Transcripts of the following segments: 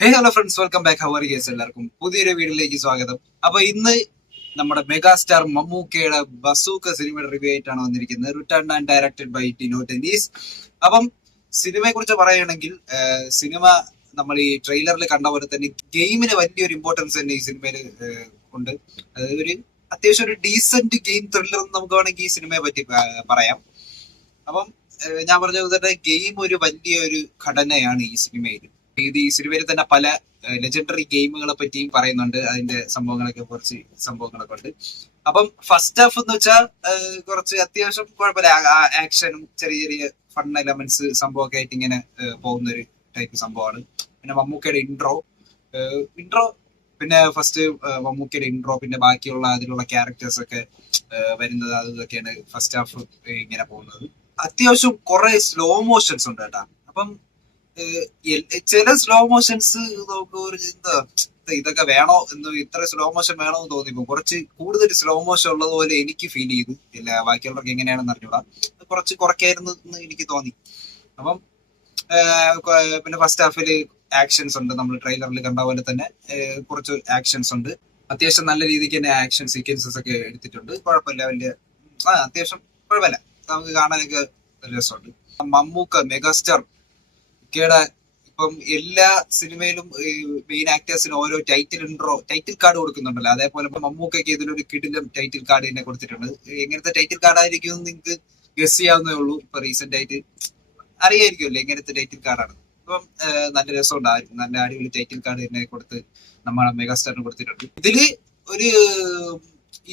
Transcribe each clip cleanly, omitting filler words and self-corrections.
Hello friends, welcome back. How are you guys? എല്ലാവർക്കും പുതിയൊരു വീഡിയോയിലേക്ക് സ്വാഗതം. അപ്പൊ ഇന്ന് നമ്മുടെ മെഗാസ്റ്റാർ മമ്മൂക്കയുടെ ബസൂക്ക സിനിമയുടെ റിവ്യൂ ആയിട്ടാണ് വന്നിരിക്കുന്നത്. Return and directed by Tino Dennis. അപ്പം സിനിമയെ കുറിച്ച് പറയുകയാണെങ്കിൽ സിനിമ നമ്മൾ ഈ ട്രെയിലറിൽ കണ്ട പോലെ തന്നെ ഗെയിമിന് വലിയൊരു ഇമ്പോർട്ടൻസ് തന്നെ ഈ സിനിമയിൽ ഉണ്ട്. അതായത് ഒരു അത്യാവശ്യം ഒരു ഡീസന്റ് ഗെയിം ത്രില്ലർ എന്ന് നമുക്ക് വേണമെങ്കിൽ ഈ സിനിമയെ പറ്റി പറയാം. അപ്പം ഞാൻ പറഞ്ഞ പോലെ തന്നെ ഗെയിം ഒരു വലിയൊരു ഘടനയാണ് ഈ സിനിമയിൽ. ഈ സിനിമയിൽ തന്നെ പല ലെജൻഡറി ഗെയിമുകളെ പറ്റിയും പറയുന്നുണ്ട്. അതിന്റെ സംഭവങ്ങളൊക്കെ കുറച്ച് സംഭവങ്ങളൊക്കെ ഉണ്ട്. അപ്പം ഫസ്റ്റ് ഹാഫ് എന്ന് വെച്ചാൽ കുറച്ച് അത്യാവശ്യം കുഴപ്പമില്ല, ആക്ഷനും ചെറിയ ചെറിയ ഫൺ എലമെന്റ്സ് സംഭവമൊക്കെ ആയിട്ട് ഇങ്ങനെ പോകുന്ന ഒരു ടൈപ്പ് സംഭവമാണ്. പിന്നെ മമ്മൂക്കയുടെ ഇൻട്രോ പിന്നെ ഫസ്റ്റ് മമ്മൂക്കയുടെ ഇൻട്രോ, പിന്നെ ബാക്കിയുള്ള അതിലുള്ള ക്യാരക്ടേഴ്സ് ഒക്കെ വരുന്നത്, അതൊക്കെയാണ് ഫസ്റ്റ് ഹാഫ് ഇങ്ങനെ പോകുന്നത്. അത്യാവശ്യം കുറെ സ്ലോ മോഷൻസ് ഉണ്ട് കേട്ടാ. അപ്പം ചില സ്ലോ മോഷൻസ് നമുക്ക് ഒരു എന്താ ഇതൊക്കെ വേണോ എന്ന്, ഇത്ര സ്ലോ മോഷൻ വേണോ എന്ന് തോന്നിപ്പോ കുറച്ച് കൂടുതൽ സ്ലോ മോഷൻ ഉള്ളതുപോലെ എനിക്ക് ഫീൽ ചെയ്തു. ഇല്ല, ബാക്കിയുള്ളവർക്ക് എങ്ങനെയാണെന്ന് അറിഞ്ഞൂടാ, കുറച്ച് കുറയ്ക്കായിരുന്നു എന്ന് എനിക്ക് തോന്നി. അപ്പം പിന്നെ ഫസ്റ്റ് ഹാഫിൽ ആക്ഷൻസ് ഉണ്ട്. നമ്മൾ ട്രെയിലറിൽ കണ്ട പോലെ തന്നെ കുറച്ച് ആക്ഷൻസ് ഉണ്ട്. അത്യാവശ്യം നല്ല രീതിക്ക് തന്നെ ആക്ഷൻ സീക്വൻസസ് ഒക്കെ എടുത്തിട്ടുണ്ട്. കുഴപ്പമില്ല, വലിയ അത്യാവശ്യം കുഴപ്പമില്ല, നമുക്ക് കാണാനൊക്കെ രസമുണ്ട്. മമ്മൂക്ക മെഗാസ്റ്റാർ യുടെ ഇപ്പം എല്ലാ സിനിമയിലും മെയിൻ ആക്ടേഴ്സിന് ഓരോ ടൈറ്റിൽ കാർഡ് കൊടുക്കുന്നുണ്ടല്ലോ. അതേപോലെ മമ്മൂക്കൊക്കെ ഇതിലൊരു കിടിലം ടൈറ്റിൽ കാർഡ് തന്നെ കൊടുത്തിട്ടുണ്ട്. എങ്ങനത്തെ ടൈറ്റിൽ കാർഡ് ആയിരിക്കും എന്ന് നിങ്ങൾക്ക് ഗസ് ചെയ്യാവുന്നേ ഉള്ളൂ. ഇപ്പൊ റീസെന്റ് ആയിട്ട് അറിയായിരിക്കുമല്ലോ എങ്ങനത്തെ ടൈറ്റിൽ കാർഡാണ്. അപ്പം നല്ല രസമുണ്ട്. നല്ല അടിപൊളി ടൈറ്റിൽ കാർഡ് തന്നെ കൊടുത്ത് നമ്മളെ മെഗാസ്റ്റാറിന് കൊടുത്തിട്ടുണ്ട്. ഇതില് ഒരു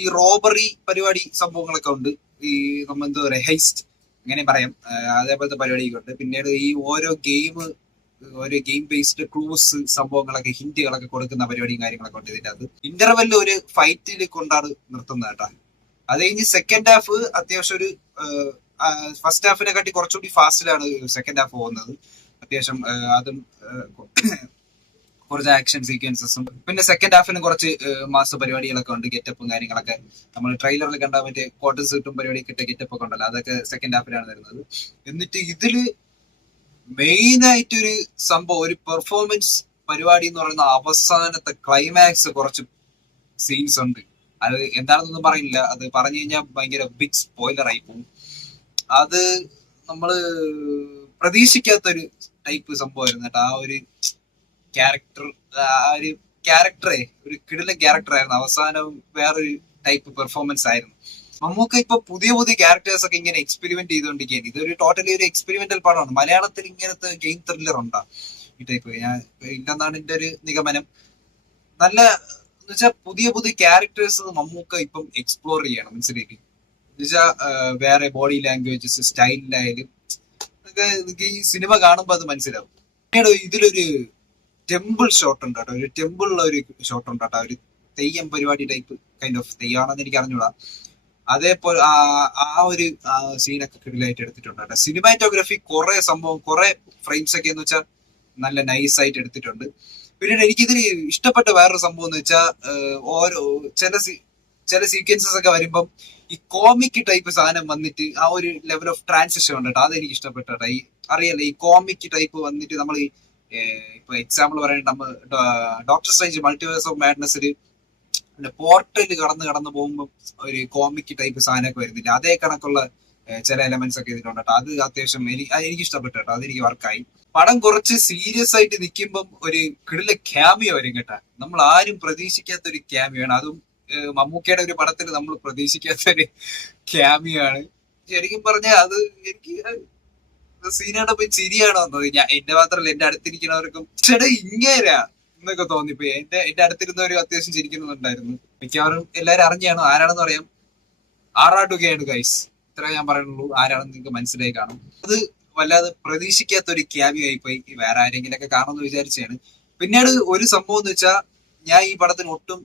ഈ റോബറി പരിപാടി സംഭവങ്ങളൊക്കെ ഉണ്ട്. ഈ നമ്മൾ എന്താ പറയാ, ഹൈസ്റ്റ് അങ്ങനെ പറയാം, അതേപോലത്തെ പരിപാടിയൊക്കെ ഉണ്ട്. പിന്നീട് ഈ ഓരോ ഗെയിം ബേസ്ഡ് ക്ലൂസ് സംഭവങ്ങളൊക്കെ, ഹിന്റുകളൊക്കെ കൊടുക്കുന്ന പരിപാടിയും കാര്യങ്ങളൊക്കെ ഉണ്ട് ഇതിന്റെ അത്. ഇന്റർവെല്ലിൽ ഒരു ഫൈറ്റിൽ കൊണ്ടാണ് നിർത്തുന്നത് കേട്ടാ. അത് കഴിഞ്ഞ് സെക്കൻഡ് ഹാഫ് അത്യാവശ്യം ഒരു ഫസ്റ്റ് ഹാഫിനെ കാട്ടി കുറച്ചുകൂടി ഫാസ്റ്റിലാണ് സെക്കൻഡ് ഹാഫ് പോകുന്നത്. അത്യാവശ്യം അതും കുറച്ച് ആക്ഷൻ സീക്വൻസസും, പിന്നെ സെക്കൻഡ് ഹാഫിന് കുറച്ച് മാസ പരിപാടികളൊക്കെ ഉണ്ട്. ഗെറ്റപ്പും കാര്യങ്ങളൊക്കെ നമ്മൾ ട്രെയിലറിൽ കണ്ട മറ്റേ കോട്ടൺ സൂട്ടും പരിപാടിയൊക്കെ ഇട്ട ഗെറ്റപ്പ് ഒക്കെ ഉണ്ടല്ലോ, അതൊക്കെ സെക്കൻഡ് ഹാഫിലാണ് വരുന്നത്. എന്നിട്ട് ഇതില് മെയിൻ ആയിട്ടൊരു സംഭവം, ഒരു പെർഫോമൻസ് പരിപാടി എന്ന് പറയുന്ന അവസാനത്തെ ക്ലൈമാക്സ് കുറച്ച് സീൻസ് ഉണ്ട്. അത് എന്താണെന്നൊന്നും പറയുന്നില്ല, അത് പറഞ്ഞു കഴിഞ്ഞാൽ ഭയങ്കര ബിഗ് സ്പോയിലർ ആയി പോകും. അത് നമ്മള് പ്രതീക്ഷിക്കാത്തൊരു ടൈപ്പ് സംഭവമായിരുന്നു കേട്ടോ. ആ ഒരു ക്യാരക്ടറെ ഒരു കിടിലൻ ക്യാരക്ടർ ആയിരുന്നു. അവസാനം വേറൊരു ടൈപ്പ് പെർഫോമൻസ് ആയിരുന്നു. മമ്മൂക്ക ഇപ്പൊ പുതിയ പുതിയ ക്യാരക്ടേഴ്സ് ഒക്കെ ഇങ്ങനെ എക്സ്പെരിമെന്റ് ചെയ്തുകൊണ്ടിരിക്കുകയാണ്. ഇതൊരു ടോട്ടലി ഒരു എക്സ്പെരിമെന്റൽ പടമാണ്. മലയാളത്തിൽ ഇങ്ങനത്തെ ഗെയിം ത്രില്ലർ ഉണ്ടാ ഈ ടൈപ്പ് ഞാൻ ഇല്ലെന്നാണ് എന്റെ ഒരു നിഗമനം. നല്ല എന്ന് വെച്ചാൽ പുതിയ പുതിയ ക്യാരക്ടേഴ്സ് മമ്മൂക്ക ഇപ്പം എക്സ്പ്ലോർ ചെയ്യണം, മനസ്സിലേക്ക്. എന്നുവെച്ചാൽ വേറെ ബോഡി ലാംഗ്വേജസ്, സ്റ്റൈലിലായാലും നിങ്ങൾക്ക് ഈ സിനിമ കാണുമ്പോൾ അത് മനസ്സിലാവും. പിന്നീട് ഇതിലൊരു ടെമ്പിൾ ഷോട്ട് ഉണ്ട് കേട്ടോ. ഒരു ടെമ്പിളിലുള്ള ഒരു ഷോട്ട് ഉണ്ട് കേട്ടോ. ഒരു തെയ്യം പരിപാടി ടൈപ്പ് കൈൻഡ് ഓഫ് തെയ്യാണെന്ന് എനിക്ക് അറിഞ്ഞൂടാ. അതേപോലെ ആ ഒരു സീനൊക്കെ കിടിലായിട്ട് എടുത്തിട്ടുണ്ട് കേട്ടോ. സിനിമാറ്റോഗ്രാഫി കുറെ സംഭവം, കുറെ ഫ്രെയിംസ് ഒക്കെ എന്ന് വെച്ചാൽ നല്ല നൈസ് ആയിട്ട് എടുത്തിട്ടുണ്ട്. പിന്നീട് എനിക്കിതിൽ ഇഷ്ടപ്പെട്ട വേറൊരു സംഭവം എന്ന് വെച്ചാൽ ഓരോ ചില സീക്വൻസസ് ഒക്കെ വരുമ്പം ഈ കോമിക് ടൈപ്പ് സാധനം വന്നിട്ട് ആ ഒരു ലെവൽ ഓഫ് ട്രാൻസിഷൻ ഉണ്ട് കേട്ടോ. അതെനിക്ക് ഇഷ്ടപ്പെട്ട കേട്ടോ. ഈ അറിയാലോ, ഈ കോമിക് ടൈപ്പ് വന്നിട്ട് നമ്മൾ ഈ ഇപ്പൊ എക്സാമ്പിൾ പറയുന്നത് നമ്മൾ ഡോക്ടർ സ്ട്രേഞ്ച് മൾട്ടിവേഴ്സ് ഓഫ് മാഡ്നസ്സിൽ പോർട്ടൽ കടന്നു പോകുമ്പോൾ ഒരു കോമിക് ടൈപ്പ് സാധനമൊക്കെ വരുന്നില്ല, അതേ കണക്കുള്ള ചില എലമെന്റ്സ് ഒക്കെ ഇതിലുണ്ട് കേട്ടോ. അത് അത്യാവശ്യം എനിക്ക് ഇഷ്ടപ്പെട്ടു കേട്ടോ. അതെനിക്ക് വർക്കായി. പടം കുറച്ച് സീരിയസ് ആയിട്ട് നിൽക്കുമ്പം ഒരു കിടില ക്യാമിയോ വരും കേട്ടാ. നമ്മൾ ആരും പ്രതീക്ഷിക്കാത്ത ഒരു ക്യാമിയോ ആണ്. അതും മമ്മൂക്കയുടെ ഒരു പടത്തിൽ നമ്മൾ പ്രതീക്ഷിക്കാത്ത ഒരു ക്യാമിയോ ആണ്. ശരിക്കും പറഞ്ഞാൽ അത് എനിക്ക് സീനാണ് പോയി ചിരിയാണ് വന്നത്. എന്റെ മാത്രമല്ല, എന്റെ അടുത്തിരിക്കുന്നവർക്കും ചേട്ടാ ഇങ്ങേരാ എന്നൊക്കെ തോന്നിപ്പോ. എന്റെ അടുത്തിരുന്നവരും അത്യാവശ്യം ചിരിക്കുന്നുണ്ടായിരുന്നു. മിക്കവാറും എല്ലാരും അറിഞ്ഞാണ്, ആരാണെന്ന് പറയാം. ആറാട്ടുകയാണ് ഗൈസ്. ഇത്ര ഞാൻ പറയുന്നുള്ളൂ. ആരാണെന്ന് നിങ്ങൾക്ക് മനസ്സിലായി കാണും. അത് വല്ലാതെ പ്രതീക്ഷിക്കാത്ത ഒരു ക്യാമിയോ ആയിപ്പോയി. വേറെ ആരെങ്കിലും ഒക്കെ കാണുമെന്ന് വിചാരിച്ചാണ്. പിന്നീട് ഒരു സംഭവം എന്ന് വെച്ചാൽ, ഞാൻ ഈ പടത്തിന് ഒട്ടും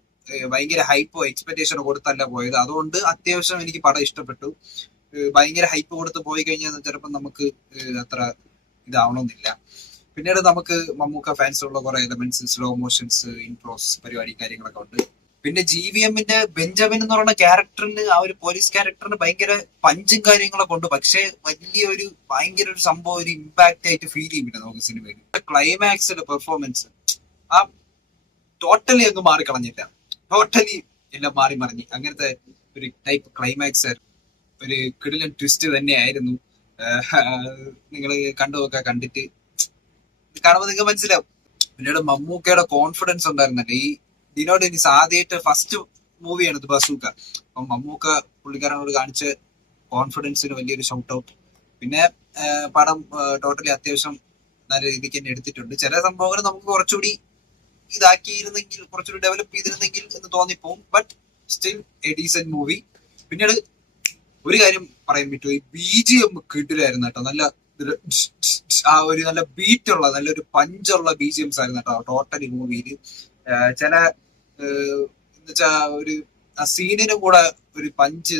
ഭയങ്കര ഹൈപ്പോ എക്സ്പെക്ടേഷനോ കൊടുത്തല്ല പോയത്. അതുകൊണ്ട് അത്യാവശ്യം എനിക്ക് പടം ഇഷ്ടപ്പെട്ടു. ഭയങ്കര ഹൈപ്പ് കൊടുത്ത് പോയി കഴിഞ്ഞാൽ ചിലപ്പോൾ നമുക്ക് അത്ര ഇതാവണമെന്നില്ല. പിന്നീട് നമുക്ക് മമ്മൂക്ക ഫാൻസുള്ള കുറെ എലമെന്റ്സ്, സ്ലോ മോഷൻസ്, ഇൻട്രോസ് പരിപാടി കാര്യങ്ങളൊക്കെ ഉണ്ട്. പിന്നെ GVMന്റെ ബെഞ്ചമിൻ എന്ന് പറയുന്ന ക്യാരക്ടറിന്, ആ ഒരു പോലീസ് ക്യാരക്ടറിന് ഭയങ്കര പഞ്ചും കാര്യങ്ങളൊക്കെ ഉണ്ട്. പക്ഷെ ഭയങ്കര ഒരു സംഭവം, ഒരു ഇമ്പാക്ട് ആയിട്ട് ഫീൽ ചെയ്യും പിന്നെ നമുക്ക് സിനിമയിൽ. ക്ലൈമാക്സിന്റെ പെർഫോമൻസ് ആ ടോട്ടലി അങ്ങ് മാറിക്കളഞ്ഞില്ല. ടോട്ടലി എല്ലാം മാറി മറിഞ്ഞ് അങ്ങനത്തെ ഒരു ടൈപ്പ് ക്ലൈമാക്സ് ആയിരുന്നു. ഒരു കിടിലൻ ട്വിസ്റ്റ് തന്നെയായിരുന്നു. നിങ്ങൾ കണ്ടിട്ട് കാണുമ്പോൾ നിങ്ങൾക്ക് മനസ്സിലാവും. പിന്നീട് മമ്മൂക്കയുടെ കോൺഫിഡൻസ് ഉണ്ടായിരുന്നല്ലേ ഈ ഡിനോ ഡെന്നിസ് ആദ്യമായിട്ട് ഫസ്റ്റ് മൂവിയാണ് ഇത് ബസൂക്ക. അപ്പം മമ്മൂക്ക പുള്ളിക്കാരനോട് കാണിച്ച കോൺഫിഡൻസിന് വലിയൊരു ഷൗട്ട് ഔട്ട്. പിന്നെ പടം ടോട്ടലി അത്യാവശ്യം നല്ല രീതിക്ക് തന്നെ എടുത്തിട്ടുണ്ട്. ചില സംഭവങ്ങൾ നമുക്ക് കുറച്ചുകൂടി ഇതാക്കിയിരുന്നെങ്കിൽ, കുറച്ചുകൂടി ഡെവലപ്പ് ചെയ്തിരുന്നെങ്കിൽ എന്ന് തോന്നിപ്പോവും. But still a decent movie. പിന്നീട് ഒരു കാര്യം പറയാൻ പറ്റുമോ, ഈ BGM കിട്ടില്ലായിരുന്നു കേട്ടോ. നല്ല ആ ഒരു നല്ല ബീറ്റുള്ള നല്ലൊരു പഞ്ചുള്ള BGMs ആയിരുന്നു കേട്ടോ ടോട്ടലി മൂവിയിൽ. ചില എന്നുവെച്ചാ ഒരു ആ സീനിനും കൂടെ ഒരു പഞ്ച്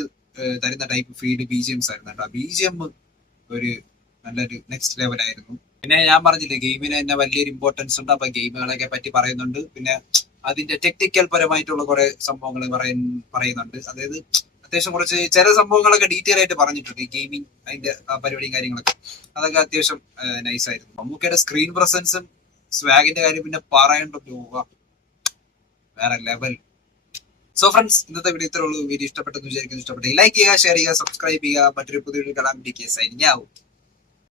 തരുന്ന ടൈപ്പ് ഫീൽ BGMs ആയിരുന്നു കേട്ടോ. BGM ഒരു നല്ലൊരു നെക്സ്റ്റ് ലെവൽ ആയിരുന്നു. പിന്നെ ഞാൻ പറഞ്ഞില്ലേ ഗെയിമിന് തന്നെ വലിയൊരു ഇമ്പോർട്ടൻസ് ഉണ്ട്. അപ്പൊ ഗെയിമുകളൊക്കെ പറ്റി പറയുന്നുണ്ട്. പിന്നെ അതിന്റെ ടെക്നിക്കൽ പരമായിട്ടുള്ള കുറെ സംഭവങ്ങൾ പറയുന്നുണ്ട്. അതായത് അത്യാവശ്യം കുറച്ച് ചില സംഭവങ്ങളൊക്കെ ഡീറ്റെയിൽ ആയിട്ട് പറഞ്ഞിട്ടുണ്ട്. ഈ ഗെയിമിംഗ് അതിന്റെ പരിപാടിയും കാര്യങ്ങളൊക്കെ അതൊക്കെ അത്യാവശ്യം നൈസ് ആയിരുന്നു. മമ്മൂക്കയുടെ സ്ക്രീൻ പ്രസൻസും സ്വാഗിന്റെ കാര്യം പിന്നെ പറയേണ്ടല്ലോ, വേറെ ലെവൽ. സോ ഫ്രണ്ട്സ്, ഇന്നത്തെ വീഡിയോ ഇത്രേ ഉള്ളൂ. വീഡിയോ ഇഷ്ടപ്പെട്ടെന്ന് വിചാരിക്കുന്നു. ഇഷ്ടപ്പെട്ടെങ്കിൽ ലൈക്ക് ചെയ്യുക, ഷെയർ ചെയ്യുക, സബ്സ്ക്രൈബ് ചെയ്യുക. മറ്റൊരു പുതിയ കാണാൻ വേണ്ടി സൈനിങ് ഔട്ട്.